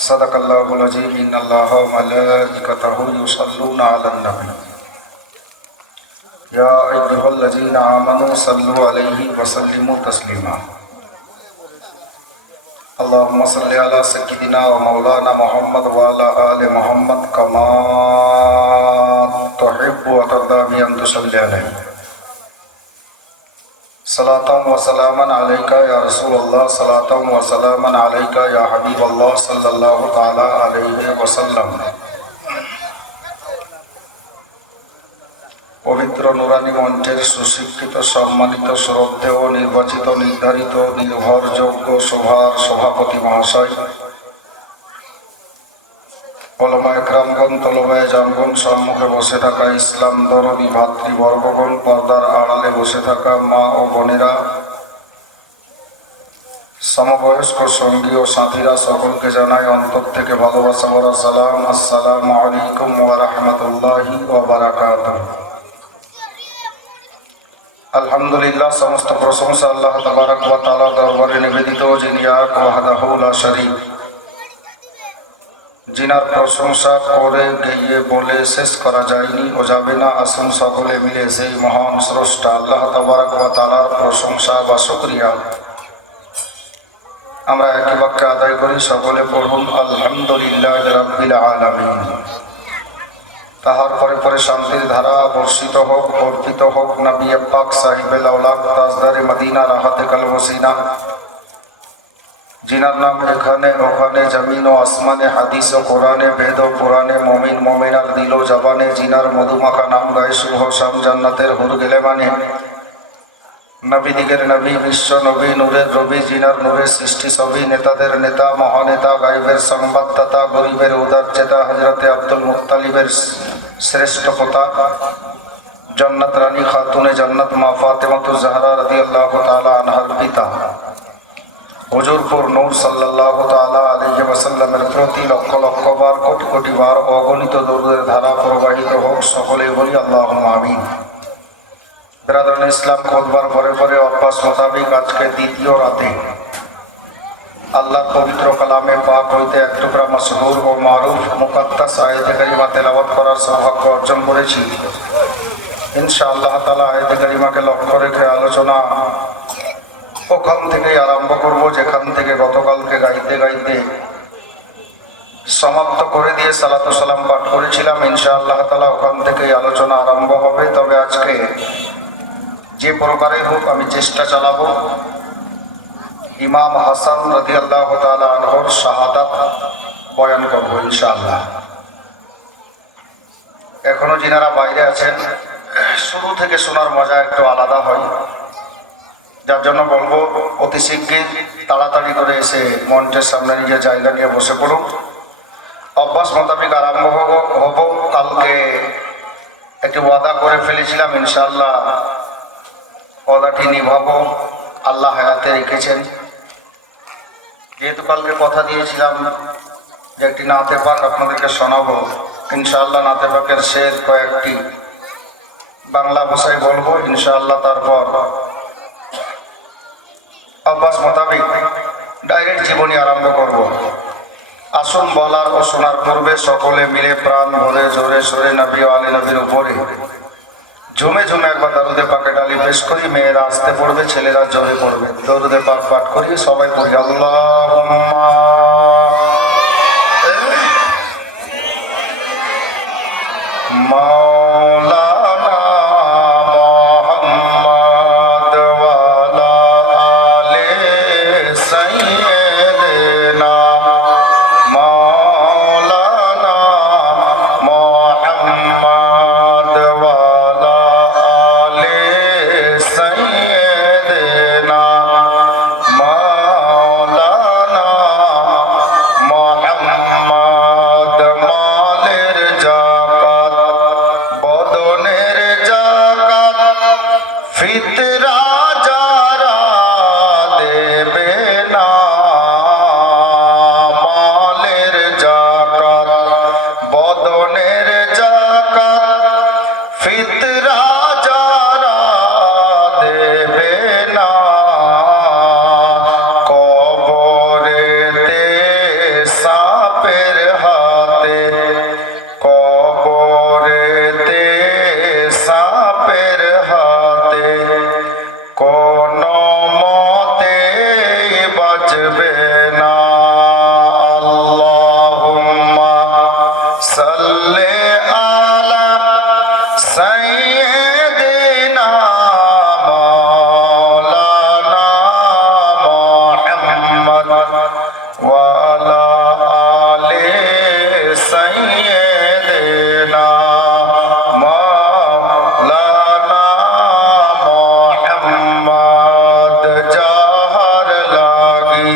सदकल्लाहुल अज़ीम इन्नल्लाह व मलाइकतहु युसल्लूना अलन नबी या अय्युहल्लज़ीना आमनू सल्लु अलैहि व सल्लिमू तस्लीमा। अल्लाहुम्मा सल्लि अला सय्यिदिना व मौलाना मुहम्मद व अला आलि मुहम्मद कमा तुहिब्बु व तर्दा बि अन तुसल्लि अलैहि। सलातम व सलामन अलैका या रसूलल्लाह, सलातम व सलामन अलैका या हबीबल्लाह सल्लल्लाहु ताला अलैहि वसल्लम। पवित्र নুরানি মঞ্চের সুশিক্ষিত সম্মানিত শ্রদ্ধেয় নির্বাচিত নির্ধারিত নির্ভরযোগ্য সভার সভাপতি মহাশয়, ওলামা একরামগণ, তলবায়ে জামগণ, সম্মুখে বসে থাকা ইসলাম দরদি ভাতৃবর্গগণ, পর্দার আড়ালে বসে থাকা মা ও বোনেরা, সমবয়স্ক সঙ্গী ও সাথীরা, সকলকে জানাই অন্তর থেকে ভালোবাসা ভরা সালাম। আসসালামু আলাইকুম ওয়া রাহমাতুল্লাহি ওয়া বারাকাতুহু। আলহামদুলিল্লাহ, সমস্ত প্রশংসা আল্লাহ তাবারক ওয়া তাআলা দরবারে নিবেদিত, যিনি এক ওয়াহদাহু লা শারীক, जिनार प्रशंसा करे गিয়ে বলে শেষ করা যায়নি ও যাবে না। আসুন সকলে মিলে সেই মহান স্রষ্টা আল্লাহ তাবারক ওয়া তাআলার প্রশংসা বা শুকরিয়া আমরা একই বাক্যে আদায় করি। সকলে পড়ুন আলহামদুলিল্লাহি রাব্বিল আলামিন। তাহার পরে পরে শান্তির ধারা বর্ষিত হোক, অর্পিত হোক নবী পাক সাহিবে আওলাদ তাজদারে মদিনা রাহাতে কালবসিনা, जिनार नाम एखाने ओखाने जमीन ओ आसमाने, हादिस ओ कुराने, वेद ओ पुराने, मोमिन मोमिनार दिल ओ जबाने, जिनार मधुमाखा नाम गाए शुभ शाम জান্নাতের হুর গেলে মানে, নবী দিগের নবী, বিশ্ব নবী, নূরের রবি, জিনার নূরের সৃষ্টি সবই, নেতাদের নেতা, মহানেতা, গাইবের সংবাদদাতা, গরিবের উদার চেতা, হযরতে আব্দুল মুত্তালিবের শ্রেষ্ঠ পোতা, জান্নাত রানী খাতুনে জান্নাত মা ফাতেমাতুজ জাহরা রাদিয়াল্লাহু তাআলা আনহার পিতা হুজুরপুর নূর সাল্লাল্লাহু তাআলা আলাইহি ওয়াসাল্লামের প্রতি লক্ষ লক্ষ বার, কোটি কোটি বার অগণিত দরুদের ধারা প্রবাহিত হোক। সকলে বলি আল্লাহুম্মা আমিন। বিরাদরান ইসলাম, খুতবার পরে পরে অভ্যাস মোতাবেক আজকে দ্বিতীয় রাতে আল্লাহর পবিত্র কালামে পাক হইতে এক টুকরা মাশহুর ও মারুফ মুকাদ্দাস আয়াতে কারিমা তেলাওয়াত করার সৌভাগ্য অর্জন করেছি। ইনশাআল্লাহ তাআলা আয়াতে কারিমাকে লক্ষ্য রেখে আলোচনা ওখান থেকেই আরম্ভ করব, যেখান থেকে গতকালকে গাইতে গাইতে সমাপ্ত করে দিয়ে সালাতু সালাম পাঠ করেছিলাম। ইনশাআল্লাহ তাআলা ওখান থেকেই আলোচনা আরম্ভ হবে। তবে আজকে যে প্রকারে হোক আমি চেষ্টা চালাবো ইমাম হাসান রাদিয়াল্লাহু তাআলা আনহুর শাহাদাত বয়ান করব ইনশাআল্লাহ। এখনো যিনারা বাইরে আছেন, শুরু থেকে শোনার মজা একটু আলাদা হয়, যার জন্য বলবো অতি শীঘ্রই তাড়াতাড়ি করে এসে মঞ্চের সামনে নিজের জায়গা নিয়ে বসে পড়ুন। অভ্যাস মোতাবেক আরম্ভ হব। কালকে একটি ওয়াদা করে ফেলেছিলাম, ইনশাআল্লাহ ওয়াদাটি নিভাবো, আল্লাহ হায়াতে রেখেছেন। যেহেতু কালকে কথা দিয়েছিলাম যে একটি নাতে পাক আপনাদেরকে শোনাবো, ইনশাআল্লাহ নাতে পাকের শের কয়েকটি বাংলা ভাষায় বলবো ইনশাআল্লাহ। তারপর অভ্যাস মোতাবেক ডাইরেক্ট জীবনী আরম্ভ করব। আসুন বলার ও শোনার পূর্বে সকলে মিলে প্রাণ ভরে জোরে সোরে নবী ও আলে নবীর উপরে ঝুমে ঝুমে একবার দরুদে পাকে ডালি পেশ করি। মেয়েরা আসতে পড়বে, ছেলেরা জোরে পড়বে। দরুদে পাক পাঠ করি, সবাই পড়ি আল্লাহুম্মা বাজবে না। আল্লাহুম্মা সাল্লি আলা সাইয়্যিদিনা মাওলানা মুহাম্মদ ওয়া আলা আলি সাইয়্যিদিনা মাওলানা মুহাম্মদ। যাহার লাগি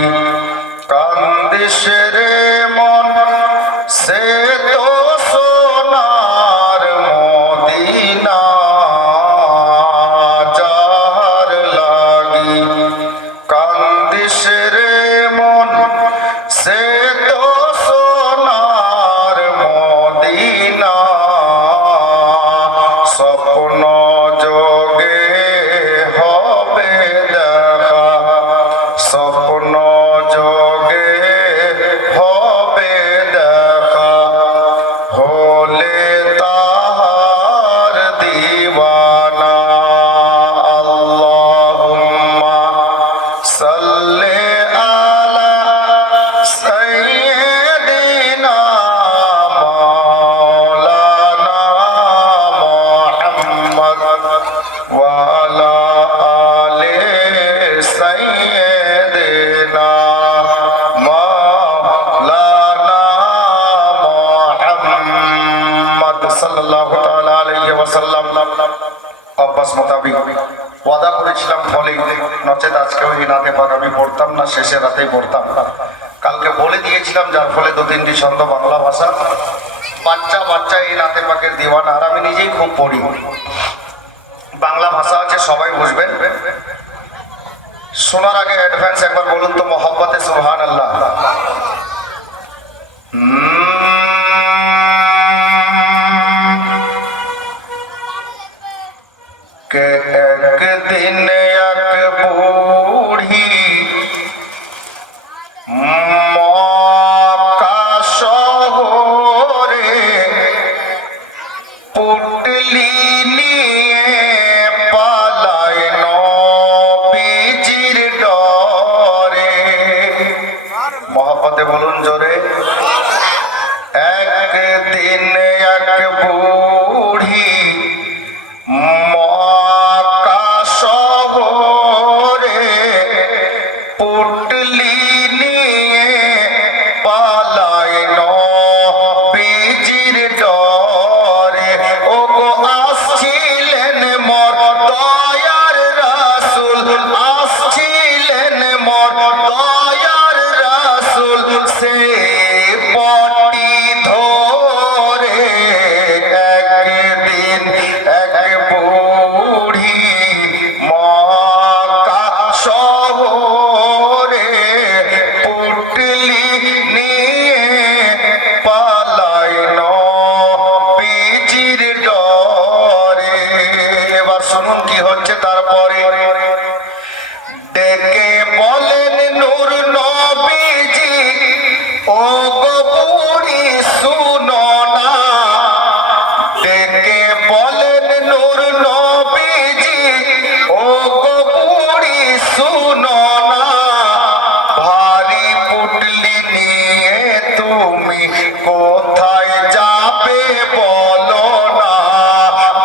কান্দিস রে মন, সে তো সোনার মদিনা। যাহার লাগি কান্দিস রে মন, সে তো সোনার মদিনা। স্বপ্ন যোগে হবে দেখা, স্বপ্ন যোগে হবে দেখা, হলে তাহার দিওয়ানা। আল্লাহুম্মা সাল্লি আলা সাইয়্যিদিনা মাওলানা মুহাম্মদ ওয়া আলা আলি সাইয়্যিদিনা মাওলানা মুহাম্মদ সাল্লাল্লাহু তাআলা আলাইহি ওয়াসাল্লাম। অভ্যাস মোতাবিক ওয়াদা করেছিলাম ফলেই, নচেত আজকেও এই নাতে পাক আমি পড়তাম না, শেষের রাতেই পড়তাম। কালকে বলে দিয়েছিলাম, যার ফলে দু তিনটি ছন্দ বাংলা ভাষা। বাচ্চা বাচ্চা এই নাতে পাকের দিওয়ানা, আর আমি নিজেই খুব পড়ি। বাংলা ভাষা আছে, সবাই বুঝবেন। শোনার আগে অ্যাডভান্স একবার বলুন তো মোহাব্বতে সুবহানাল্লাহ। के एक दिन एक बूढ़ी मक्का शहरे पुटली निये पालाय नबीजिर डरे। मोहब्बते बोलुन जोरे। एक दिन एक बूढ़ी मक्का शहरे पुटली निये पालाয় নবীজির ডরে। ওগো আসছিলেন মোর দয়ার রাসূল, আসছিলেন মোর দয়ার রাসূল, সে পটি ধরে। একদিন এক বুড়ি মক্কা শহরে পুটলি নিয়ে পালায় নবীজির ডরে। এবার শুনুন কি হচ্ছে তারপরে। ডেকে বলেন নূর নবীজি, ও গো বুড়ি শুনো না। ডেকে বলেন নূর নবীজি, ও গো বুড়ি শুনো না। ভারী পুটলি নিয়ে তুমি কোথায় যাবে বলো না।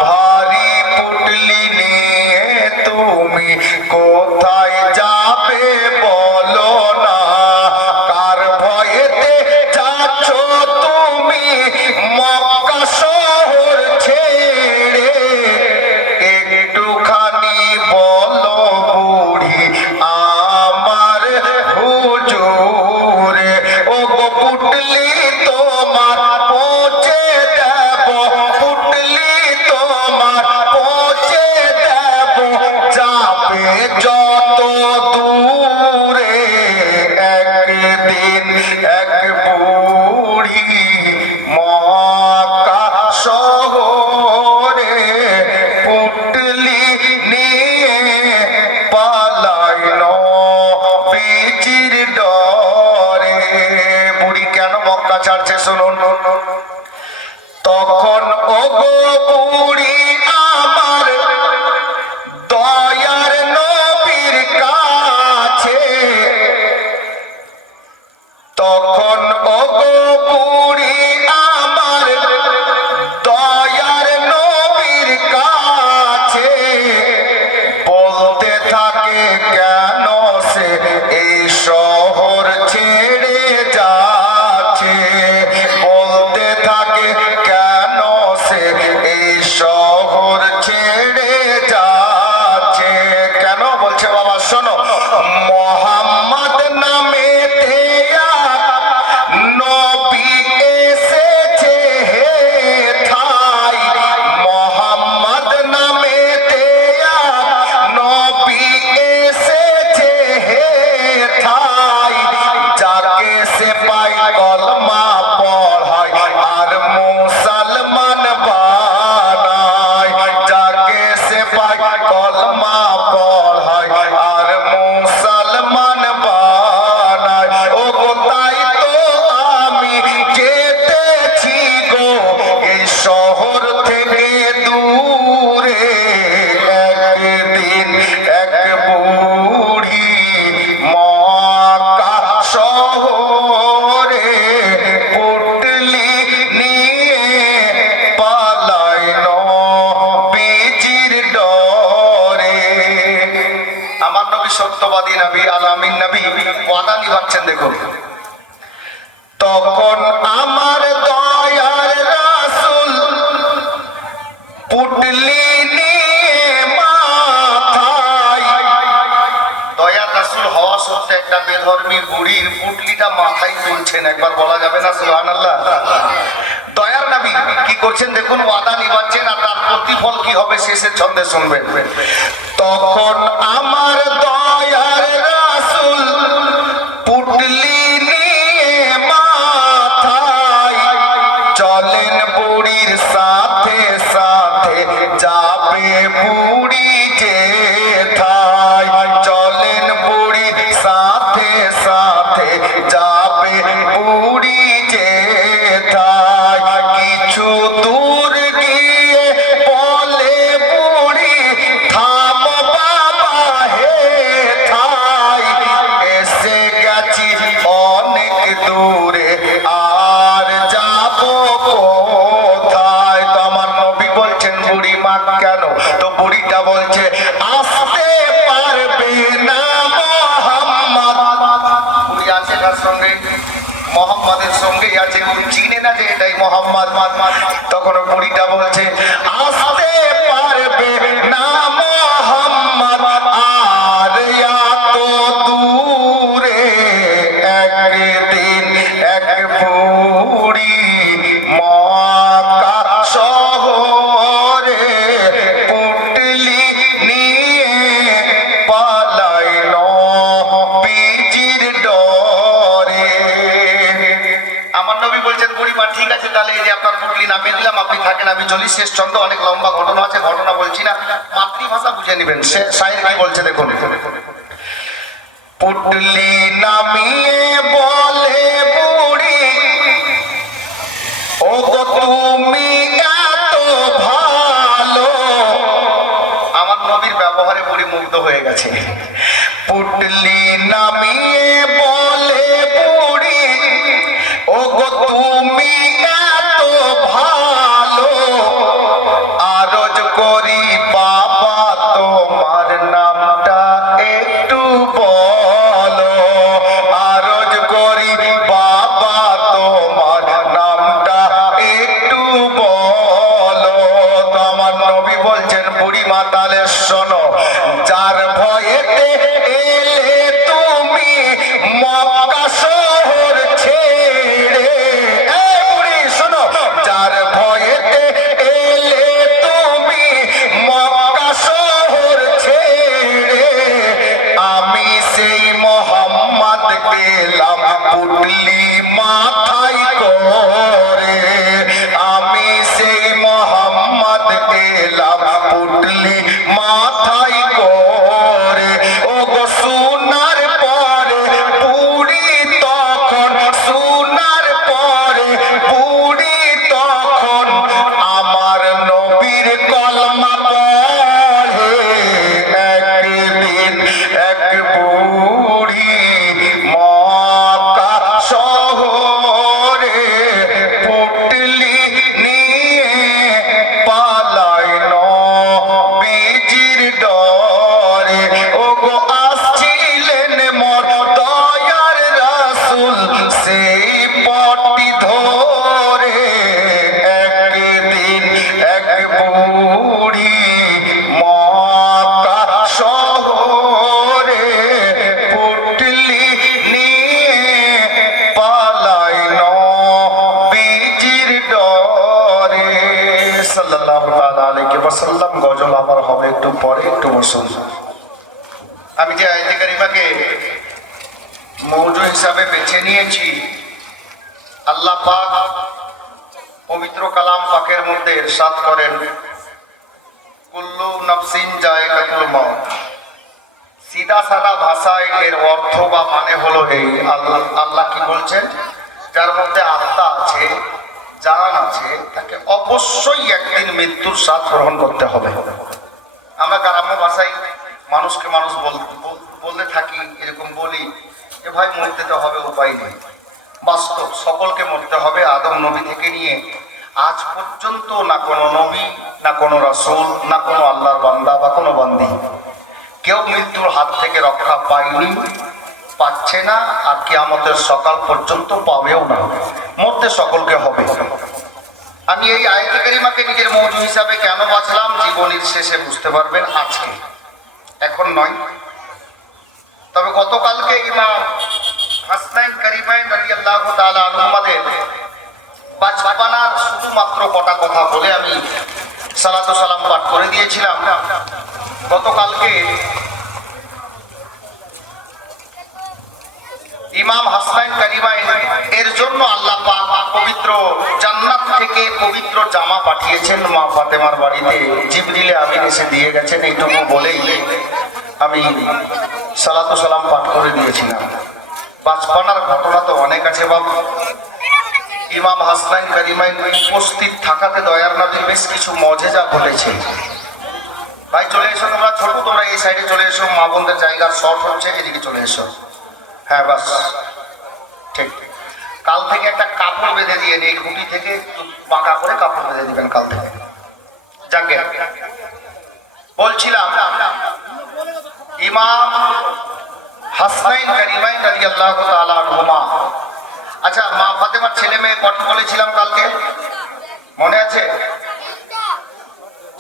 ভারী পুটলি নিয়ে তুমি কোথায় যাবে বলো না। কার ভয়েতে যাচ্ছ তুমি মক্কা শহর ছেড়ে। একটুখানি বলো বুড়ি আমার হুজুরে। ও গো পুটলি তোমার পৌঁছে দেব, পুটলি তোমার পৌঁছে দেব, যাবে যত দূরে। একদিন এক বুড়ি মক্কা শহরে পুটলি নিয়ে পালায় নবীজির ডরে। বুড়ি কেন মক্কা ছাড়ছে শুনুন। তখন ওগো বুড়ি আমার দয়ার নবীর কাছে বুড়ির পুটলিটা মাথায় তুলছেন, একবার বলা যাবে না সুবহানাল্লাহ? দয়ার নবী কি করছেন দেখুন, ওয়াদা নিভাচ্ছেন, আর তার প্রতিফল কি হবে শেষের ছন্দে শুনবেন। তখন আমার দয়ার রাসূল পুটলি নিয়ে মাথায় চলেন বুড়ির সাথে সাথে যাবে বুড়ি যেথায়, চলেন বুড়ির সাথে সাথে যাবে বুড়ি যেথায়। কিছু দূর গিয়ে বলে বুড়ি থাম বাবা হে থাই, এসে গেছি অনেক দূরে আর যাব কোথায়। তো আমার নবী বলছেন বুড়ি মা কেন? তো বুড়িটা বলছে আসতে পারবে না মোহাম্মদ। বুড়ি আছে কার সঙ্গে? মোহাম্মদের সঙ্গেই আছে, চিনে না যে এটাই মোহাম্মদ। তখন বুড়িটা বলছে আসতে পারবে না মোহাম্মদ, আর এত দূরে একদিন এক বুড়ি মক্কা শহরে পুটলি নিয়ে পালাইল নবীজির ডরে। আমার নবী বলছেন বুড়িমা ঠিক আছে, তাহলে এই যে আপনার পুটলি নামিয়ে দিলাম, আপনি থাকেন, আমি চলি। শেষ ছন্দ, অনেক লম্বা ঘটনা আছে, ঘটনা বলছি না, মাতৃভাষা বুঝে নেবেন। সে শায়ের কি বলছে দেখুন। পুটলি নামিয়ে বলে বুড়ি ও গো তুমি এত ভালো। আমার নবীর ব্যবহারে বুড়ি মুগ্ধ হয়ে গেছে। পুটলি নামিয়ে বলে বুড়ি ও গো তুমি এত ভালো, আরজ করি বাবা তোমার নামটা একটু বলো, আরজ করি বাবা তোমার নামটা একটু বলো। তো আমার নবী বলছেন বুড়ি মা তাহলে শোনো, যার ভয়েতে এলে তুমি মক্কা শহর ছেড়ে, এই বুড়ি শোনো, যার ভয়েতে এলে তুমি মক্কা শহর ছেড়ে, আমি সেই মোহাম্মদ গেলাম পুটলি মাথায় করে, আমি সেই মোহাম্মদ গেলাম পুটলি মাথায় করে। ও গো শোনার পরে বুড়ি তখন, শোনার পরে বুড়ি তখন আমার নবীর কলমা পড়ে। একদিন এক বুড়ি মক্কা শহরে পুটলি নিয়ে পালায় নবীজির ডরে। ও গো আসছিলেন মোর দয়ার রাসূল সেই পটি ধরে, একদিন এক বুড়ি মক্কা শহরে পুটলি নিয়ে পালায় নবীজির ডরে। সাল্লাল্লাহু তাআলা আলাইহি ওয়াসাল্লাম। গজল আমার হবে একটু পরে, একটু বসুন। আমি যে আয়াতে কারিমাকে মৌজু হিসাবে বেছে নিয়েছি, আল্লাহ পাক পবিত্র কালাম পাকের মধ্যে ইরশাদ করেন কুল্লু নাফসিন যায়কাতুল মাউত। সিধা সাদা ভাষায় এর অর্থ বা মানে হলো এই, আল্লাহ কি বলছেন, যার মধ্যে আত্মা আছে, জান আছে, তাকে অবশ্যই একদিন মৃত্যুর স্বাদ গ্রহণ করতে হবে। আমরা গ্রাম্য ভাষায় মানুষকে মানুষ বলতে থাকি, এরকম বলি যে ভাই মরতে তো হবে, উপায় নেই। বাস্তব সকলকে মরতে হবে। আদম নবী থেকে নিয়ে আজ পর্যন্ত না কোনো নবী, না কোনো রাসূল, না কোনো আল্লাহর বান্দা বা কোনো বান্দি কেউ মৃত্যুর হাত থেকে রক্ষা পায়নি, পাচ্ছে না, আর কিয়ামতের সকাল পর্যন্ত পাবেও না। মরতে সকলকে হবে। আমি এই আয়াতে কারিমাকে নিজের মৌজু হিসাবে কেন বাছলাম, জীবনের শেষে বুঝতে পারবেন, আজকে, এখন নয়। তবে গতকালকে ইমাম রাদিয়াল্লাহু তাআলা আনহুমাদের বাচপানার শুধুমাত্র কটা কথা বলে আমি সালাতু সালাম পাঠ করে দিয়েছিলাম। গতকালকে ইমাম হাসান কারিমাইন এর জন্য আল্লাহ পাক পবিত্র জান্নাত থেকে পবিত্র জামা পাঠিয়েছেন মা ফাতেমার বাড়িতে। জিবরিলে আমিন এসে দিয়ে গেছেন, এইটুকু বলেই আমি সালাতু সালাম পাঠ করে দিয়েছিলাম। বাচপানার ঘটনা তো অনেক আছে বাবা। ইমাম হাসান কারিমাইন উপস্থিত থাকাতে দয়ার নবী বেশ কিছু মজেজা বলেছে। ভাই চলে এসো, তোমরা ছোট, তোমরা এই সাইডে চলে এসো, মা বোনদের জায়গার শর্ট হচ্ছে, এদিকে চলে এসো। হ্যাঁ বাস ঠিক। কাল থেকে একটা কাপড় বেঁধে দিয়ে এই খুঁটি থেকে বাঁকা করে কাপড় বেঁধে দিবেন কাল থেকে। যাকে বলছিলাম ইমাম হাসান কারিমাইন রাদিয়াল্লাহু তাআলা আনহুমা। আচ্ছা, মা ফাতেমার ছেলে মেয়ে কত বলেছিলাম কালকে, মনে আছে?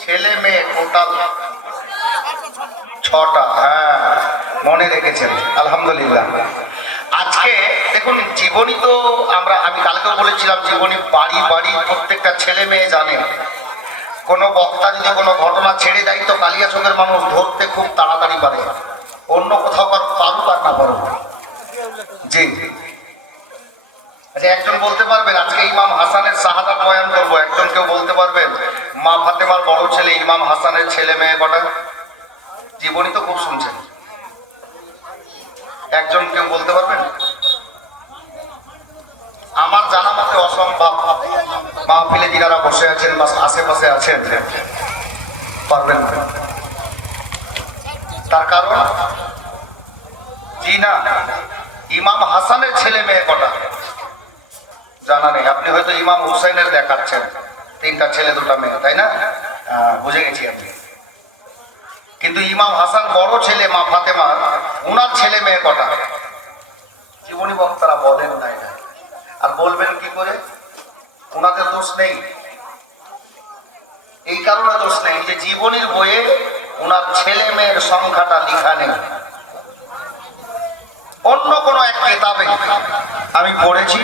ছেলে মেয়ে টোটাল 6টা। হ্যাঁ মনে রেখেছেন, আলহামদুলিল্লাহ। আজকে দেখুন জীবনী তো আমি কালকেও বলেছিলাম, জীবনী বাড়ি বাড়ি প্রত্যেকটা ছেলে মেয়ে জানে। কোনো বক্তা যদি কোনো ঘটনা ছেড়ে যায় তো কালিয়াচকের মানুষ ধরতে খুব তাড়াতাড়ি পারে, অন্য কোথাও পারুক আর না পারুক। জি আচ্ছা, একজন বলতে পারবেন আজকে ইমাম হাসানের শাহাদাত বয়ান করবো, একজন কেউ বলতে পারবেন মা ফাতেমার বড় ছেলে ইমাম হাসানের ছেলে মেয়ে কটা? জীবনী তো খুব শুনছেন, একজন কেউ বলতে পারবেন? আমার জানা মতে অসম্ভব। মাহফিলে যারা বসে আছেন বা আশেপাশে আছেন পারবেন, তার কারণ জি না, ইমাম হাসানের ছেলে মেয়ে কটা জানা নেই। আপনি হয়তো ইমাম হুসাইনের দেখাচ্ছেন, 3টা ছেলে 2টা মেয়ে, তাই না? বুঝে গেছি আমি। কিন্তু ইমাম হাসান বড় ছেলে মা ফাতেমা, উনার ছেলে মেয়ে কটা? জীবনী বক্তারা বলেন নাই না, আর বলবেন কি করে? ওনাদের দোষ নেই, এই কারণে দোষ নেই যে জীবনীর বইয়ে ওনার ছেলে মেয়ের সংখ্যাটা লেখা নেই। অন্য কোনো এক কিতাবে আমি পড়েছি,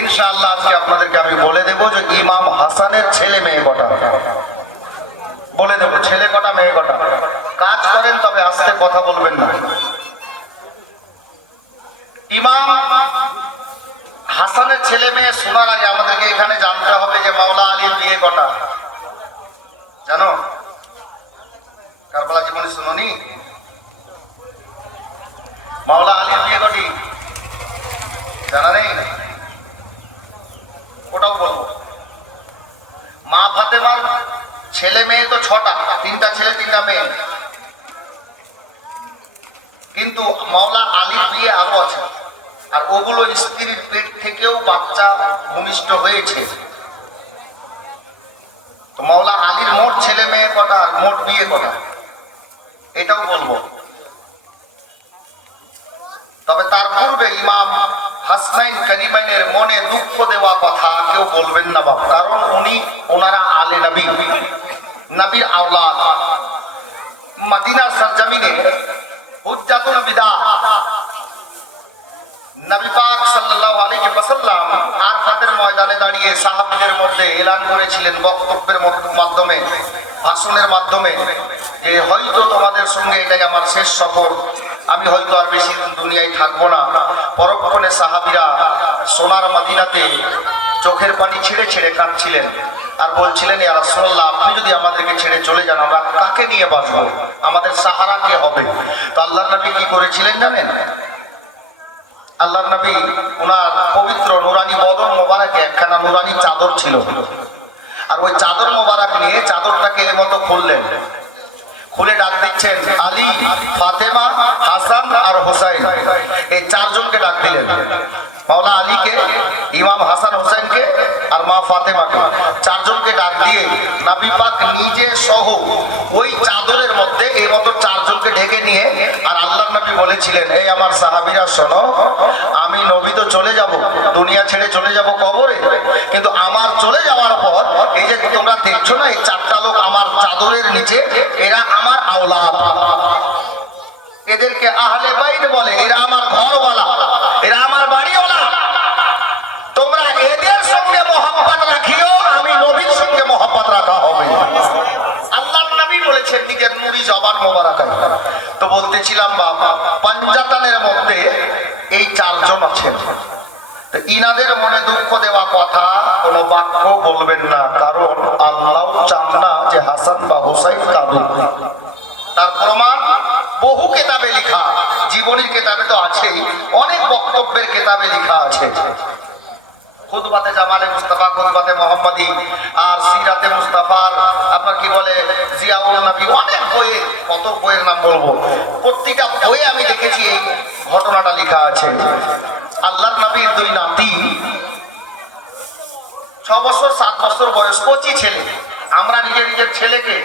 ইনশাআল্লাহ আজকে আপনাদেরকে আমি বলে দেব যে ইমাম হাসানের ছেলে মেয়ে কটা, বলে দেব ছেলে কটা মেয়ে কটা। কাজ করেন তবে আস্তে কথা বলবেন না। ইমাম হাসানের ছেলে মেয়ে শোনার আগে আমাদেরকে এখানে জানতে হবে যে মাওলা আলীর বিয়ে কটা জানো? কারবালা জীবনে শুনোনি? মাওলা আলীর বিয়ে কটি জানা নেই? ওটাও বলবো। মা ফাতেমার ছেলে মেয়ে তো 6টা, 3টা ছেলে 3টা মেয়ে, কিন্তু মাওলা আলীর বিয়ে আরো আছে, আর ওগুলো স্ত্রীর পেট থেকেও বাচ্চা ভূমিষ্ঠ হয়েছে। তো মাওলা আলীর মোট ছেলে মেয়ে কটা, মোট বিয়ে কটা, এটাও বলবো। তবে তার পূর্বে ইমাম হাসান কারিমাইনের মনে দুঃখ দেওয়া কথা কেউ বলবেন না বাবা, কারণ ওনারা আলে নবী, নবীর আওলাদ। মদিনার সরজমিনে হুজ্জাতুল বিদা নবী পাক সাল্লাল্লাহু আলাইহি ওয়াসাল্লাম আরাফাতের ময়দানে দাঁড়িয়ে সাহাবীদের মধ্যে এলান করেছিলেন বক্তব্যের মাধ্যমে, ভাষণের মাধ্যমে, যে হয়তো তোমাদের সঙ্গে এটাই আমার শেষ সফর, আমি হয়তো আর বেশি দিন দুনিয়ায় থাকবো না। পরক্ষণে সাহাবীরা সোনার মদিনাতে চোখের পানি ছেড়ে ছেড়ে কাঁদছিলেন আর বলছিলেন, ইয়া রাসূলুল্লাহ, আপনি যদি আমাদেরকে ছেড়ে চলে যান আমরা কাকে নিয়ে বাঁচবো, আমাদের সাহারা কে হবে? তো আল্লাহর নবী কি করেছিলেন জানেন? আল্লাহর নবী ওনার পবিত্র নুরানি বদন মোবারকে একখানা নুরানি চাদর ছিল, আর ওই চাদর মোবারক নিয়ে চাদরটাকে এর মতো খুললেন, খুলে ডাক দিচ্ছেন আলী, ফাতেমা, হাসান আর হোসাইন, এই 4 জনকে ডাক দিলেন। মাওলা আলীকে, ইমাম হাসান হোসেনকে আর মা ফাতেমাকে, 4 জনকে ডাক দিয়ে নবী পাক নিজে সহ ওই চাদরের মধ্যে এই মতো 4 জনকে ঢেকে নিয়ে, আর আল্লাহর নবী বলেছিলেন, এই আমার সাহাবীরা শোনো, আমি নবী তো চলে যাব, দুনিয়া ছেড়ে চলে যাব কবরে, কিন্তু আমার চলে যাওয়ার পর এই যে তোমরা দেখছো না এই 4টা লোক আমার চাদরের নিচে, এরা আমার আওলাদ, এদেরকে আহলে বাইত বলে, এরা আমার ঘরওয়ালা, এরা আমার বাড়িওয়ালা। বলতেছিলাম বাবা, পাঞ্জাতানের মধ্যে এই চারজন আছেন। ইনাদের মনে দুঃখ দেওয়া কথা কোনো বাক্য বলবেন না, কারণ আল্লাহ চান না যে হাসান বা হুসাইন কাঁদুক। তার প্রমাণ বহু কেতাবে লেখা, জীবনীর কেতাবে তো আছেই, অনেক বক্তব্যের কেতাবে লেখা আছে। খুতবাতে জামালে মুস্তাফা, খুতবাতে মোহাম্মদী, আর সিরাতে মুস্তাফার আপনার কি বলে জিয়াউল নবী, অনেক বইয়ে, কত বইয়ের নাম বলবো, প্রত্যেকটা বইয়ে আমি দেখেছি এই ঘটনাটা লেখা আছে। আল্লাহর নবীর দুই নাতি, 6 বছর 7 বছর বয়স, কচি ছেলে। আমরা নিজের ছেলেকে,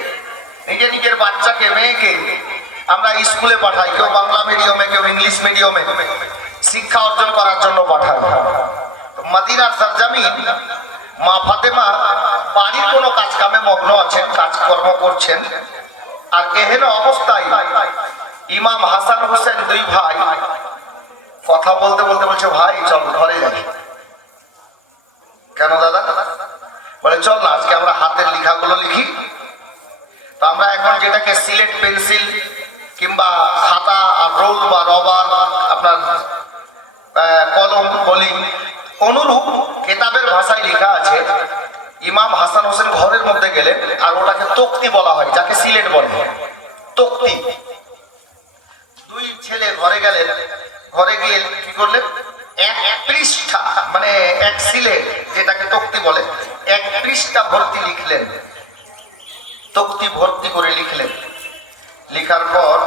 নিজের বাচ্চাকে, মেয়েকে আমরা স্কুলে পাঠাই, কেউ বাংলা মিডিয়ামে, কেউ ইংলিশ মিডিয়ামে শিক্ষা অর্জন করার জন্য পাঠাই। মদিনার সরজমিন মা ফাতেমা বাড়ির কোনো কাজ কামে মগ্ন আছেন, কাজকর্ম করছেন। আর এহেন অবস্থায় ইমাম হাসান হোসেন দুই ভাই কথা বলতে বলতে বলছে, ভাই চল ঘরে যাই। কেন দাদা? বলে চল না, আজকে আমরা হাতের লেখাগুলো লিখি। তো আমরা এখন যেটাকে সিলেট পেন্সিল কিংবা খাতা আর রোল বা রবার আপনার কলম বলি, অনুরূপ কেতাবের ভাষায় লেখা আছে। ইমাম হাসান হোসেন ঘরের মধ্যে গেলেন, আর ওটাকে তক্তি বলা হয়, যাকে সিলেট বলে, তক্তি। দুই ছেলে ঘরে গেলেন, ঘরে গিয়ে কি করলেন, এক পৃষ্ঠা মানে এক সিলেট, যেটাকে তক্তি বলে, এক পৃষ্ঠা ভর্তি লিখলেন, তক্তি ভর্তি করে লিখলেন। লিখার পর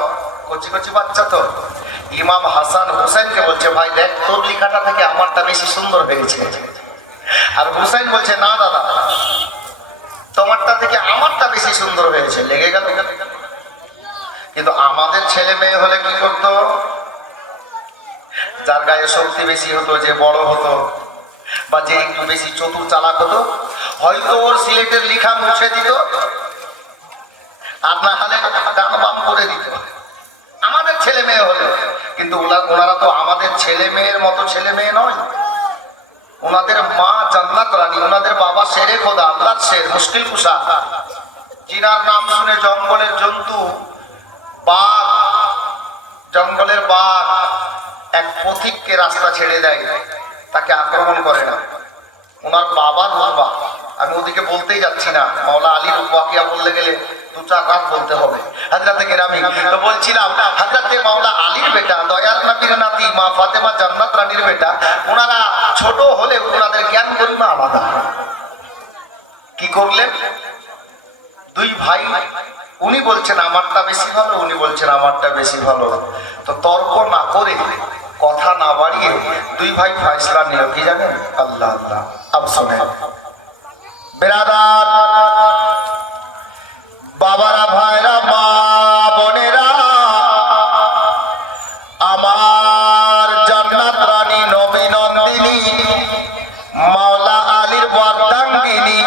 কচি কচি বাচ্চা তো, ইমাম হাসান হুসাইনকে বলছে, ভাই দেখ তোর লেখাটা থেকে আমারটা বেশি সুন্দর হয়েছে। আর হুসাইন বলছে, না দাদা তোমারটা থেকে আমারটা বেশি সুন্দর হয়েছে। লেগে গেল। কিন্তু আমাদের ছেলে মেয়ে হলে কি করতো, যার গায়ে শক্তি বেশি হতো, যে বড় হতো বা যে একটু বেশি চতুর চালাক হতো, হয়তো ওর সিলেটের লেখা মুছে দিত, আর না হলে ডান বাম করে দিত আমাদের ছেলে মেয়ে হলে। কিন্তু ওনারা তো আমাদের ছেলে মেয়ের মতো ছেলে মেয়ে নয়। ওনাদের মা জান্নাত রানী, ওনাদের বাবা শেরে খোদা, আল্লাহর শের, মুশকিল কুশা, জিনার নাম শুনে জঙ্গলের জন্তু, বাঘ, জঙ্গলের বাঘ এক পথিককে রাস্তা ছেড়ে দেয়, তাকে আক্রমণ করে না। ওনার বাবার রুতবা, আমি ওদিকে বলতেই যাচ্ছি না, মাওলা আলীর ওয়াকিয়া বলতে গেলে 2-4 রাত বলতে হবে। হযরতে কেরামি তো বলছিলাম, হযরতে মাওলা আলীর বেটা, দয়াল নবীর নাতি মা ফাতেমা জান্নাত রানীর বেটা, ওনারা ছোট হলে ওনাদের জ্ঞান গরিমা আলাদা। কি করলেন, দুই ভাই, উনি বলছেন আমারটা বেশি ভালো, উনি বলছেন আমারটা বেশি ভালো। তো তর্ক না করে, কথা না বাড়িয়ে দুই ভাই ফয়সালা নিল, কি জানেন? আল্লাহ আল্লাহ। আব শুনে বেরাদার, বাবারা, ভাইরা, মা বোনেরা, আমার জান্নাত রানী নবী নন্দিনী মাওলা আলীর বর্দাঙ্গিনী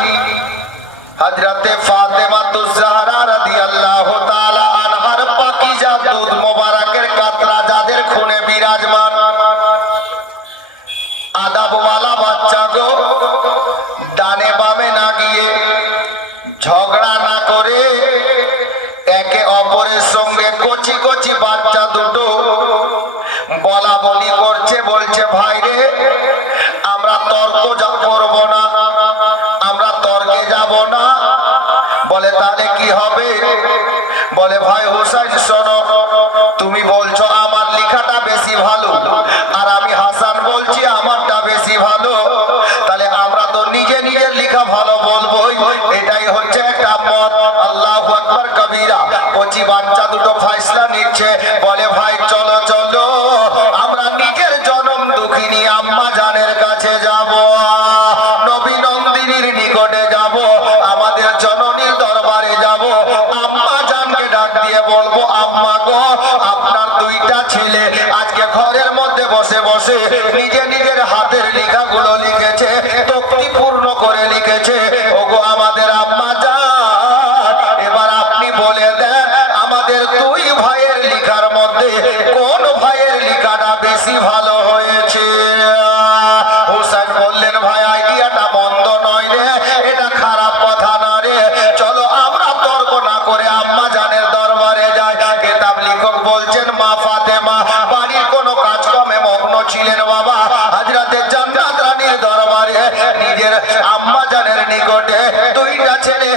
হযরতে ফাতেমাতুজ জাহরা রাদিয়াল্লাহু তাআলা আনহার পাকিজা দুধ মোবারকের কাতরা যাদের খুনে বিরাজমান, আদাবওয়ালা বাচ্চা গো, ডানে বামে না গিয়ে, ঝগড়া না করে, একে অপরের সঙ্গে কচি কচি বাচ্চা দুটো বলা বলি করছে, বলছে ভাই রে আমরা তর্ক করব না, আমরা তর্কে যাব না। বলে তাহলে কি হবে? বলে ভাই হুসাইন শোনো, তুমি বলছো আমার লেখাটা বেশি ভালো, আর আমি হাসান বলছি আমারটা বেশি ভালো, তাহলে আমরা তো নিজের লেখা ভালো বলবোই, এটাই হচ্ছে একটা মত। আল্লাহু আকবার কবীরা। কচি বাচ্চা দুটো ফয়সালা নিচ্ছে, বলে ভাই চলো চলো আমরা নিজের জনম দুঃখিনী আম্মা জানের কাছে যাব, নবী নন্দিনীর নিকটে যাব, আমাদের জননীর দরবারে যাব, আম্মা জানকে ডাক দিয়ে বলবো, আম্মা গো আপনার দুইটা ছেলে আজকে ঘরের মধ্যে বসে বসে নিজের হাতের লেখাগুলো লিখেছে, তক্তি পূর্ণ করে লিখেছে, ওগো আমাদের আম্মা জান, এবার আপনি বলে দেন আমাদের দুই ভাইয়ের লেখার মধ্যে কোন ভাইয়ের লেখাটা বেশি ভালো হয়েছে? হুসাইন বললেন, ভাই আইডিয়াটা মন্দ নয় রে, এটা খারাপ কথা না রে, চলো আমরা তর্ক না করে আম্মা জানের দরবারে যাই। কেতাব লেখক বল বাবা হযরতে জান্নাত রানীর দরবারে নিজের আম্মা জানের নিকটে দুইটা ছেলে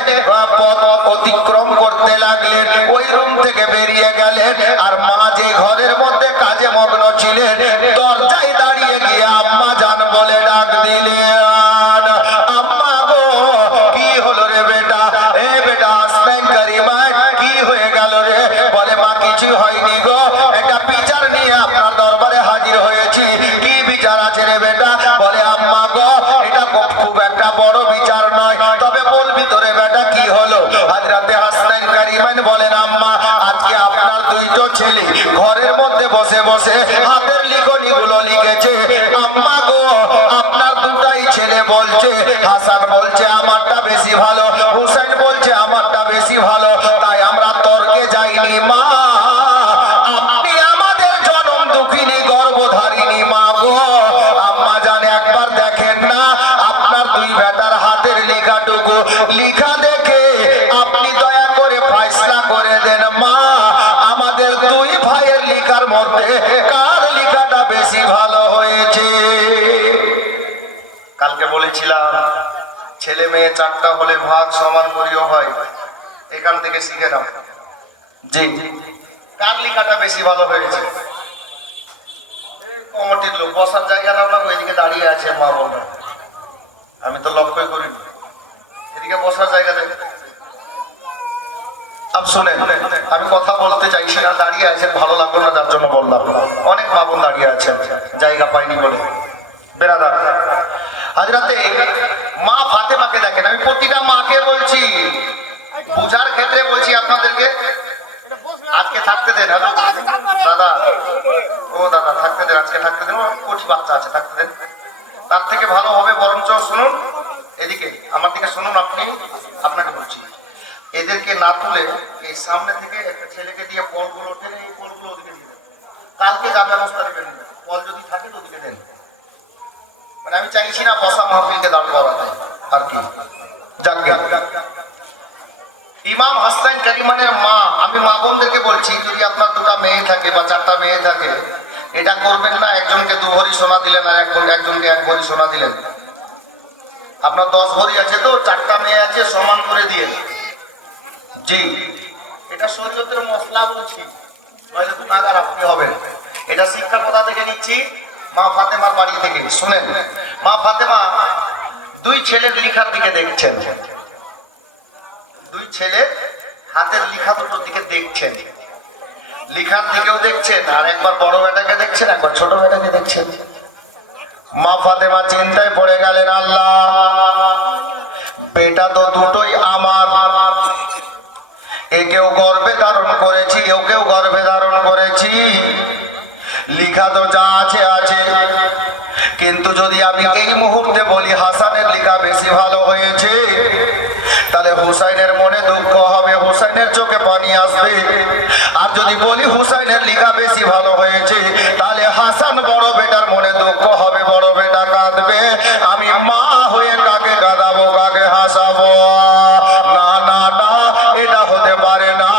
পথ অতিক্রম করতে লাগলেন। ওই রুম থেকে বেরিয়ে গেলেন আর মা যে ঘরের মধ্যে কাজে মগ্ন ছিলেন দরজায় দাঁড়িয়ে গিয়ে আম্মা জান বলে ডাক দিলেন, আম্মা গো কি হলো রে বেটা? এ বেটা আসমাইন কারিমা কি হয়ে গেল রে? বলে মা কিছু হয়নি গো, একটা বিচার নিয়ে আপনার দরবারে হাজির হয়েছি। কি বিচার আছে রে বেটা? বলে আম্মা গো এটা খুব একটা বড় বিচার নয়, তবে বলবি তো রে বেটা কি হলো? হযরতে হাসনাইন কারিমান বলেন আম্মা আজকে আপনার দুইটো ছেলে ঘরের মধ্যে বসে বসে হাতের লিখনিগুলো লিখেছে। আম্মা গো আপনার দুটাই ছেলে বলছে, হাসান বলছে আমারটা বেশি ভালো, হুসাইন বলছে আমারটা বেশি ভালো, তাই আমরা তর্কে যাইনি মা। আপনি আমাদের জনম দুঃখিনী গর্ভধারিণী মা গো। আম্মা জান একবার দেখেন না আপনার দুই বেটার হাতের লেখাটুকু, লিখা দেখে আপনি দয়া করে ফয়সালা করে দেন মা। আমাদের দুই ভাইয়ের লেখার মধ্যে কার লেখাটা বেশি ভালো হয়েছে? কালকে বলেছিলাম ছেলে মেয়ে চারটা হলে ভাগ সমান করিও হয়, এখান থেকে শিখে নাও জি কার লেখাটা বেশি ভালো হয়েছে। কমিটির লোক বসার জায়গা নাও না, ওইদিকে দাঁড়িয়ে আছে মা বোনরা, আমি তো লক্ষ্যই করিনি এদিকে বসার জায়গা দেয়। আপ শুনে আমি কথা বলতে চাইছি না, দাঁড়িয়ে আছেন ভালো লাগলো না যার জন্য বললাম। অনেক মা বোন দাঁড়িয়ে আছেন জায়গা পাইনি বলে। বেরাদার হযরতে মা ফাতেমাকে দেখেন, আমি প্রতিটা মাকে বলছি পূজার ক্ষেত্রে বলছি আপনাদেরকে আজকে থাকতে দেন। দাদা ও দাদা থাকতে দেন, আজকে থাকতে দেন, কোটি বাচ্চা আছে থাকতে দেন। তার থেকে ভালো হবে বরঞ্চ শুনুন এদিকে আমার দিকে শুনুন, আপনি আপনাকে বলছি এদেরকে না তুলে এই সামনে থেকে একটা ছেলেকে দিয়ে বলগুলো টেনে এই বলগুলো ওদিকে দিয়ে দেন। কালকে যা ব্যবস্থা নেবেন বল যদি থাকে তো ওদিকে দেন। মানে আমি চাইছি না বসা মাহফিলকে দাঁড় করা যায় আর কি। ইমাম হাসনাইন কারিমানের মা, আমি মা বোনদেরকে বলছি যদি আপনার দুটা মেয়ে থাকে বা চারটা মেয়ে থাকে এটা করবেন না একজনকে 2 ভরি সোনা দিলেন আর একজনকে 1 ভরি সোনা দিলেন। আপনার 10 ভরি আছে তো চারটা মেয়ে আছে সমান করে দিয়ে জি এটা শরীয়তের মশলা বলছি, নইলে গুনাহগার আপনি হবেন। এটা শিক্ষা কোথা থেকে নিচ্ছি? মা ফাতেমার বাড়ি থেকে। শুনেন মা ফাতেমা দুই ছেলের লেখার দিকে দেখছেন, দুই ছেলে হাতের লেখা দুটোর দিকে দেখছেন, লেখার দিকেও দেখছেন আর একবার বড় বেটাকে দেখছেন একবার ছোট বেটাকে দেখছেন। মা ফাতেমা চিন্তায় পড়ে গেলেন, আল্লাহ বেটা তো দুটোই আমার, একেও গর্ভে ধারণ করেছি ওকেও গর্ভে ধারণ করেছি, লেখা তো যা আছে আছে, কিন্তু যদি আমি এই মুহূর্তে বলি হাসানের লেখা বেশি ভালো হয়েছে তাহলে হুসাইনের মনে দুঃখ হবে, হুসাইনের চোখে পানি আসবে। আর যদি বলি হুসাইনের লেখা বেশি ভালো হয়েছে তাহলে হাসান বড় বেটার মনে দুঃখ হবে, বড় বেটা কাঁদবে। আমি মা হয়ে কাকে কাঁদাবো কাকে হাসাবো? না না না এটা হতে পারে না।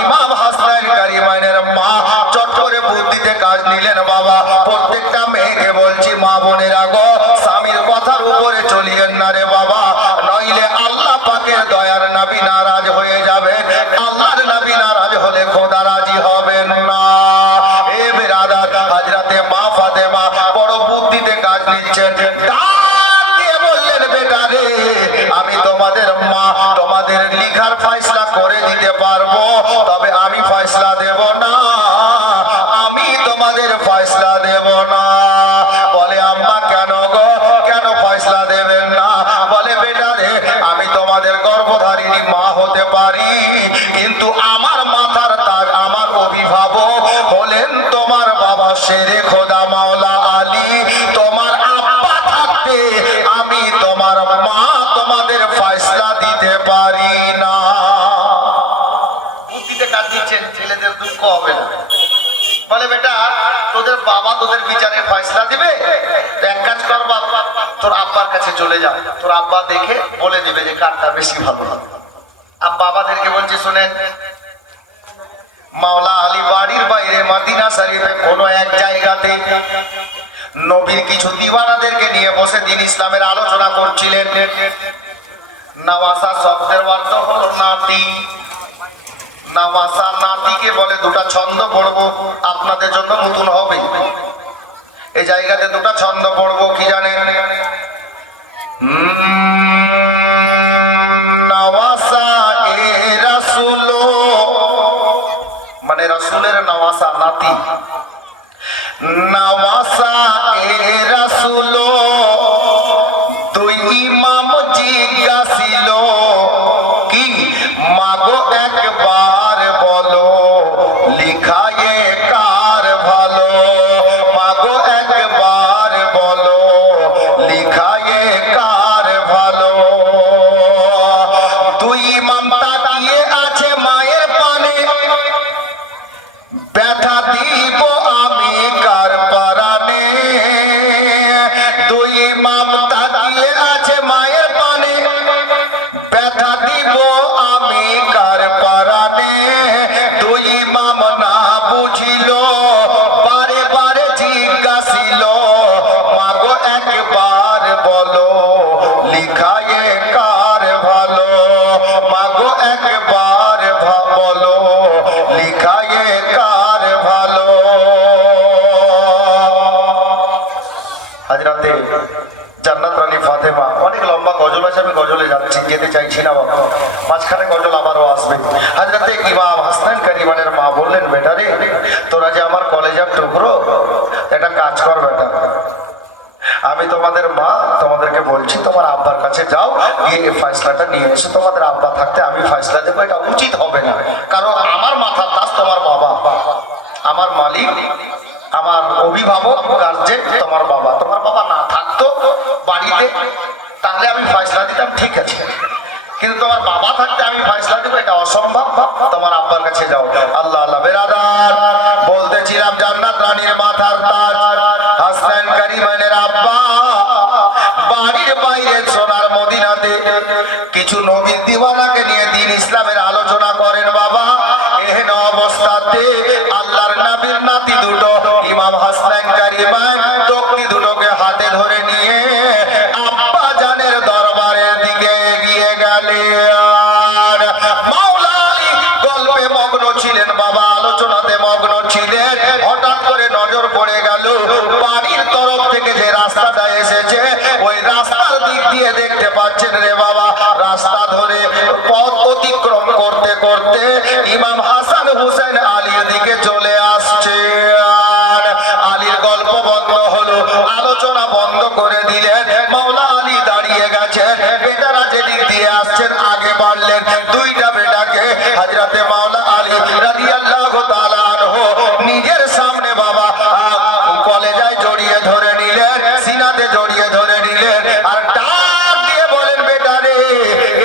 ইমাম হাসনাইন কারিমানের মা চট করে বুদ্ধিতে কাজ নিলেন। বাবা প্রত্যেকটা মেয়েকে বলছি মা বোনেরা গো স্বামীর কথার উপরে চলিয়েন না রে বাবা, নইলে আল্লাহ পাকের দয়ার নবী নারাজ হয়ে যাবেন। আল্লাহর নবী নারাজ হলে খোদা রাজি হবেন না। এ বেরাদার হযরতে মা ফাতেমা বড় বুদ্ধিতে কাজ নিচ্ছেন। বললেন বেটা রে আমি তোমাদের মা, তোমাদের লেখার ফয়সালা করে দিতে পারবো, তবে আমি ফয়সালা দেব না, আমি তোমাদের ফয়সালা দেব না। বলে আম্মা কেন গো, কেন ফয়সালা দেবেন না? বলে বেটা রে আমি তোমাদের গর্ভধারিণী মা হতে পারি, কিন্তু আমার মাথার তাজ আমার অভিভাবক হলেন তোমার বাবা শেরে খোদা মাওলা আলী। তোমার আব্বা থাকতে আমি তোমার মা তোমাদের ফয়সালা দিতে পারি না। বুদ্ধিতে কাজ দিচ্ছেন, ছেলেদের দুঃখ হবে না। বলে বেটা তোদের বাবা তোদের বিচারে ফয়সালা দিবে, এক কাজ কর বাবা তোর আব্বার কাছে চলে যাও, তোর আব্বা দেখে বলে দিবে যে কারটা বেশি ভালো। আর বাবাদেরকে বলছি শুনেন মাওলা আলী বাড়ির বাইরে মদিনা শরীফে কোনো এক জায়গাতে নবীর কিছু দিওয়ানাদেরকে নিয়ে বসে দিন ইসলামের আলোচনা করছিলেন। নাওয়াসা শব্দের অর্থ হলো নাতি। নাওয়াসা নাতিকে বলে। দুটা ছন্দ পড়বো আপনাদের জন্য নতুন হবে। এই জায়গাতে দুটা ছন্দ পড়বো, কি জানেন? নাওয়াসা এ রাসূল, মানে রাসূলের নাওয়াসা নাতি। নাওয়াসা এ রাসূল, দুই ইমাম জিজ্ঞাসিল কি মাগো একবার বলো লিখায়ে কার ভালো। মাগো একবার বলো লিখায়ে কার ভালো। দুই ইমাম তাকিয়ে আছে মায়ের পানে, ব্যথা দিব আমি কার পরানে। দুই ইমাম তাকিয়ে আছে মায়ের পানে, ব্যথা দিব আমি কার পরানে। দুই ইমাম না বুঝিল, বারে বারে জিজ্ঞাসিল মাগো একবার বলো লিখায়ে কার ভালো। মাগো একবার বলো লিখায়ে কার ভালো। হাজরাতে জান্নাত রানী ফাতেমা, অনেক লম্বা গজল আছে, আমি গজলে যাচ্ছি, যেতে চাইছি না বাবা, মাঝখানে গজল আবারও আসবে। হাজরাতে ইমাম হাসান কারিমানের মা বললেন, বেটা রে তোরা যে আমার কলেজের টুকরো, একটা কাজ কর বেটা, আমি তোমাদের মা, তোমাদেরকে বলছি তোমার আব্বার কাছে যাও, গিয়ে ফয়সলাটা নিয়ে এসো। তোমাদের আব্বা থাকতে আমি ফয়সলা দেবো, এটা উচিত হবে না। কারণ আমার মাথার তাজ তোমার বাবা, আমার মালিক, আমার অভিভাবক গার্জেন তোমার বাবা। তোমার বাবা না থাকতো বাড়িতে, তাহলে আমি ফয়সলা দিতাম, ঠিক আছে, কিন্তু তোমার বাবা থাকতে আমি ফয়সলা দেবো, এটা অসম্ভব। তোমার আব্বার কাছে যাও। আল্লাহ আল্লাহ বেরাদার, বলতেছিলাম জান্নাত রানীর মাথার তাজ হাসান কারিমানের আব্বা বাড়ির বাইরে সোনার মদিনাতে কিছু নবীর দিওয়ানাকে নিয়ে দিন ইসলামের আলোচনা করেন বাবা। এহেন অবস্থাতে আল্লাহর নবীর নাতি দুটো ইমাম হাসান কারিমান টকরি দুটোকে হাতে ধরে নিয়ে আব্বা জানের দরবারের দিকে এগিয়ে গেলেন। মাওলা আলী গল্পে মগ্ন ছিলেন বাবা, আলোচনাতে মগ্ন ছিলেন। হঠাৎ করে নজর পড়ে গেল বাড়ির তরফ থেকে যে রাস্তাটা এসেছে, ওই রাস্তার দিক দিয়ে দেখতে পাচ্ছেন রে বাবা, রাস্তা ধরে পথ অতিক্রম করতে করতে ইমাম হাসান হুসেন আলীর দিকে চলে আসছে। আলীর গল্প বন্ধ হলো, আলোচনা বন্ধ করে দিলেন। মাওলা আলী দাঁড়িয়ে গেছেন, বেটারা যেদিক দিয়ে আসছেন আগে বাড়লেন। দুইটা বেটাকে হযরতে মাওলা আলী রাদিয়াল্লাহু তাআলা আনহু নিজের সামনে বাবা কলেজায় জড়িয়ে ধরে নিলেন, সিনাতে জড়িয়ে ধরে নিলেন, আর ডাক দিয়ে বলেন, বেটা রে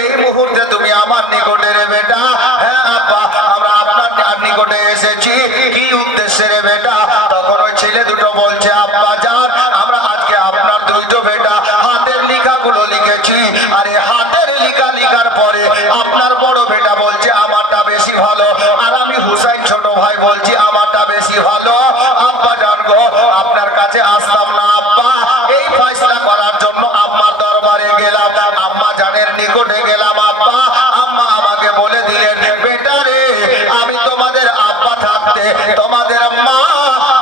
এই মুহূর্তে তুমি আমার নিকটে রে বেটা। হ্যাঁ আব্বা, আমরা আপনার নিকটে এসেছি, কি উদ্দেশ্যে রে বেটা? তখন ওই ছেলে দুটো বলছে, আব্বা জান আমরা আজকে আপনার দুইটো বেটা হাতের লেখাগুলো লিখেছি, আর এই হাতের লেখা লেখার পরে আপনার বড় বেটা বলছে আমারটা বেশি ভালো, আর আমি হুসাইন ছোট ভাই বলছি আমারটা বেশি ভালো। আব্বা জান গো, আপনার কাছে আসলাম না আব্বা, এই ফয়সালা করার জন্য আম্মার দরবারে গেলাম, আম্মা জানের নিকটে গেলাম আব্বা। আম্মা আমাকে বলে দিলেন, বেটা রে আমি তোমাদের আব্বা থাকতে তোমাদের মা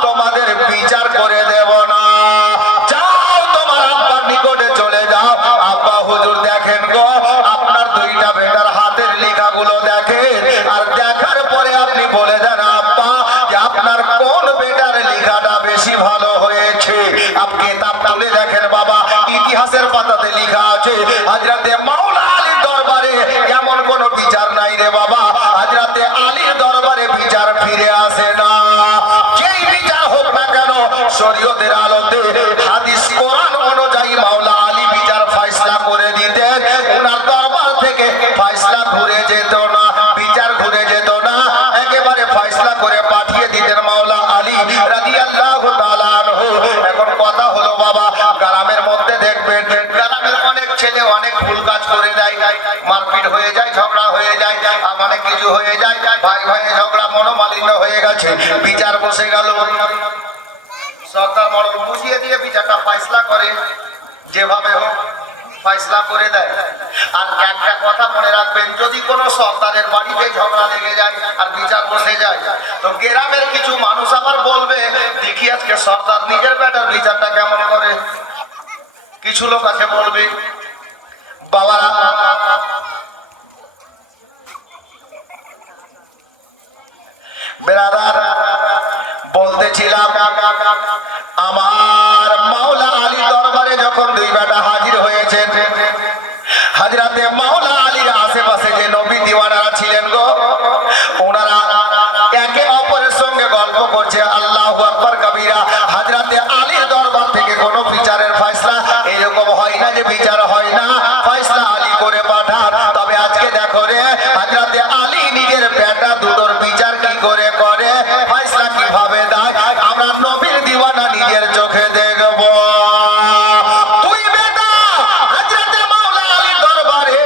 তোমাদের বিচার করে দেব না, যাও তোমার আব্বার নিকটে চলে যাও। আব্বা হুজুর দেখেন গো, আপনার দুইটা বেটার হাতের লেখাগুলো দেখেন, আর দেখার পরে আপনি বলে দেন আব্বা যে আপনার কোন বেটার লেখাটা বেশি ভালো হয়েছে। আপনি কিতাব তুলে দেখেন বাবা, ইতিহাসের পাতাতে লেখা আছে হযরতে মাওলা আলীর দরবারে এমন কোন বিচার নাই রে বাবা, হযরতে আলীর দরবারে বিচার ফিরে আসে না। যেই বিচার হোক না কেন শরীয়তের আলোতে হাদিস কোরআন অনুযায়ী মাওলা আলী বিচার ফয়সালা করে দিতেন। ওনার দরবার থেকে ফয়সালা ঘুরে যেত না, বিচার ঘুরে যেত না, একেবারে ফয়সালা করে পাঠিয়ে দিতেন মাওলা আলী রাদিয়াল্লাহু তাআলা আনহু। এখন কথা হলো বাবা, গ্রামের মধ্যে দেখবেন গ্রামের অনেক ছেলে অনেক ভুল কাজ করে দেয়, মারপিট হয়ে যায়, ঝগড়া হয়ে যায়, অনেক কিছু হয়ে যায়, ভাই ভাই ঝগড়া, মনোমালিন্য হয়ে গেছে, বিচার বসে গেল। সরকার মডেল বুঝিয়ে দিয়ে বিচারটা ফয়সলা করে, যেভাবে হোক ফয়সলা করে দেয়। আর একটা কথা মনে রাখবেন, যদি কোনো সরকারের বাড়িতে ঝগড়া লেগে যায় আর বিচার বসে যায়, তো গ্রামের কিছু মানুষ আবার বলবে, দেখি আজকে সরকার নিজের বেটার বিচারটা কেমন করে। কিছু লোক আছে বলবে, বাবারা বেরাদার বলতেছিলাম, আমার মাওলা আলী দরবারে যখন দুই বেটা হাজির হয়েছে, হাজরাতে মাওলা আলীর আশেপাশে যে নবী দিওয়ানারা ছিলেন গো, ওনারা একে অপরের সঙ্গে গল্প করছে। আল্লাহু আকবার কবিরা। হাজরাতে আলীর দরবার থেকে কোনো বিচারের ফয়সলা এরকম হয় না যে বিচার হয় না, ফয়সলা আলী করে পাঠান। তবে আজকে দেখো রে, হাজরাতে আলী নিজের বেটা দুটোর বিচার কি করে করে, ফয়সলা কিভাবে দেয়, আমরা নবীর দিওয়ানা নিজের চোখে দেখব। তুই বেটা হাজরাতে মাওলা আলী দরবারে,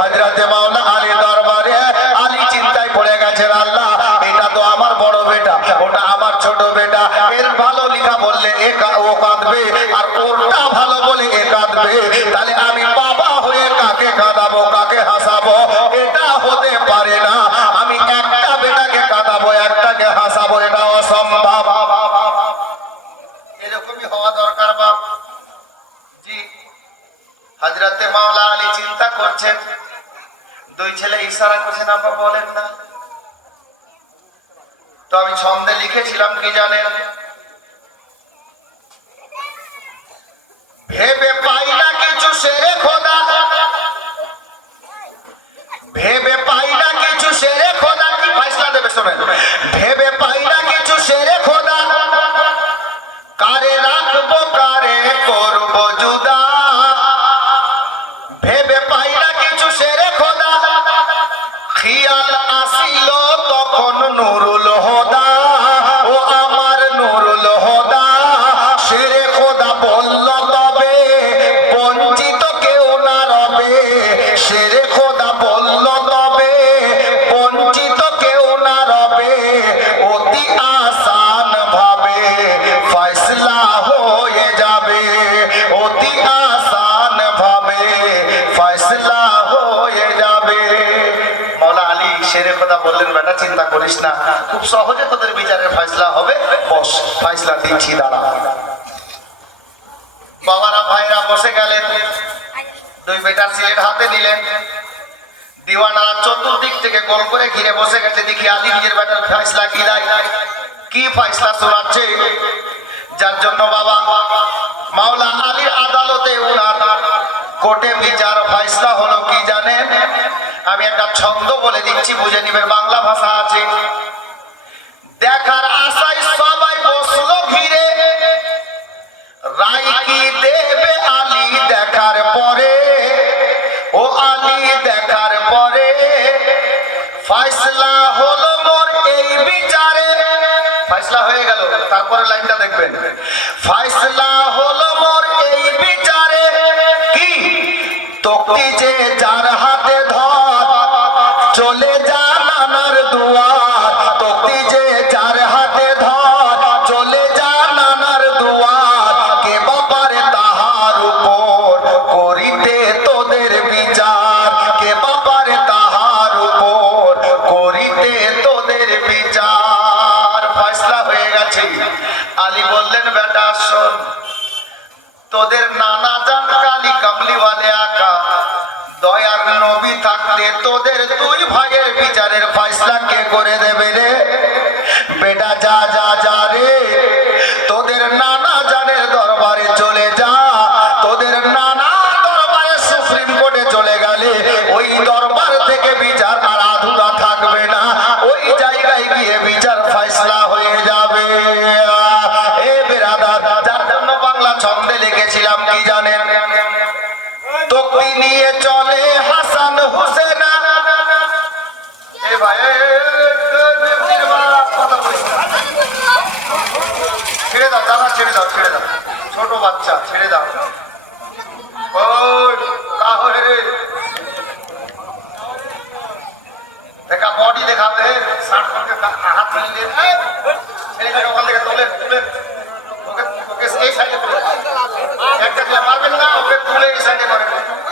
হাজরাতে মাওলা আলী দরবারে, আলী চিন্তায় পড়ে গেছেন, আল্লাহ এটা তো আমার বড় বেটা, ওটা আমার ছোট বেটা, এর ভালো লেখা বললে ও কাঁদবে, আর ওরটা ভালো বলে এ কাঁদবে, তাহলে আমি বাবা হয়ে কাকে কাঁদাবো, কাকে হাসাবো? এটা হতে পারে না। আমি একটা বেটাকে কাঁদাবো, একটাকে হাসাবো, এটা অসম্ভব। এরকমই হওয়া দরকার বাপ জি। হযরতে মাওলা আলী চিন্তা করছেন, দুই ছেলে ইশারা করছেন, আপা বলেন না। তো আমি ছন্দে লিখেছিলাম কি জানেন, ভেবে পাই না কিছু সেরে খোদা, ভেবে পাই না কিছু সেরে খোদা, কি ফয়সলা দেবে শোনেন, ভেবে পাই না কিছু সেরে খোদা, কারে রাখবো কারে করবো জুদা, ভেবে পাই না কিছু সেরে খোদা, খিয়াল আসিল তখন নুরুল হোদা, ও আমার নুরুল হোদা, সেরে খোদা বলল তবে বঞ্চিত কেউ না রবে, সেরে খোদা বলল তবে বঞ্চিত কেউ না রবে, অতি আসান ভাবে ফয়সলা হয়ে যাবে, অতি আসান ভাবে ফয়সলা হয়ে যাবে। মাওলা আলী শেরে খোদা বললেন, বেটা চিন্তা করিস না, খুব সহজে তোদের বিচারের ফয়সলা হবে, বস ফয়সলা দিচ্ছি, দাঁড়া। বাবারা ভাইরা বসে গেলেন, দুই বেটার সিলেট হাতে নিলেন, দিওয়ানারা চতুর্দিক থেকে গোল করে ঘিরে বসে গেছে। দেখি আলী নিজের বেটার ফয়সলা কি দেয়, কি ফয়সলা শোনাচ্ছে। যার জন্য বাবা মাওলা আলীর আদালতে উনার কোর্টে বিচার ফয়সলা হলো কি জানেন, আমি একটা ছন্দ বলে দিচ্ছি, বুঝে নিবেন, বাংলা ভাষা আছে। দেখার আশায় সবাই বসলো ঘিরে, রায় কি দেবে আলী দেখার পরে, ও আলী দেখার পরে, ফয়সলা হলো মোর এই বিচারে। ফয়সলা হয়ে গেল, তারপরে লাইনটা দেখবেন, ফয়সলা হলো মোর এই বিচারে, কি তক্তি যে যার হাতে ধর, চলে যা নানার দুয়ার, তক্তি যে যার হাতে ধর, চলে যা নানার দুয়ার, কে বাপারে তাহার উপর করিতে তোদের বিচার, কে বাপারে তাহার উপর করিতে তোদের বিচার। ফয়সলা হয়ে গেছে। আলী বললেন, বেটা শোন, তোদের নানা জান কালী কামলিওয়ালে আকা, দয়ার নবী থাকতে তোদের দুই ভাইয়ের বিচারের ফয়সলা কে করে দেবে রে? বেটা যা যা যা রে, তোদের নানা জানের দরবারে চলে যা, তোদের নানা দরবারে সুপ্রিম কোর্টে চলে গেলে ওই দরবার থেকে বিচার আর আধুরা থাকবে না, ওই জায়গায় গিয়ে বিচার ফয়সলা হয়ে যাবে। এ বেরাদার, যার জন্য বাংলা ছন্দে লিখেছিলাম কি জানেন, তক্তি নিয়ে চলে হাসান হুসেন। এ ভাই ছেড়ে দাও, দাদা ছেড়ে দাও, ছেড়ে দাও, ছোট বাচ্চা ছেড়ে দাও। ও তাহলে দেখা বডি দেখাবে, হাত মিলিয়ে ছেলেটাকে ওখান থেকে তোলে তুলে তুলে ইসানে করে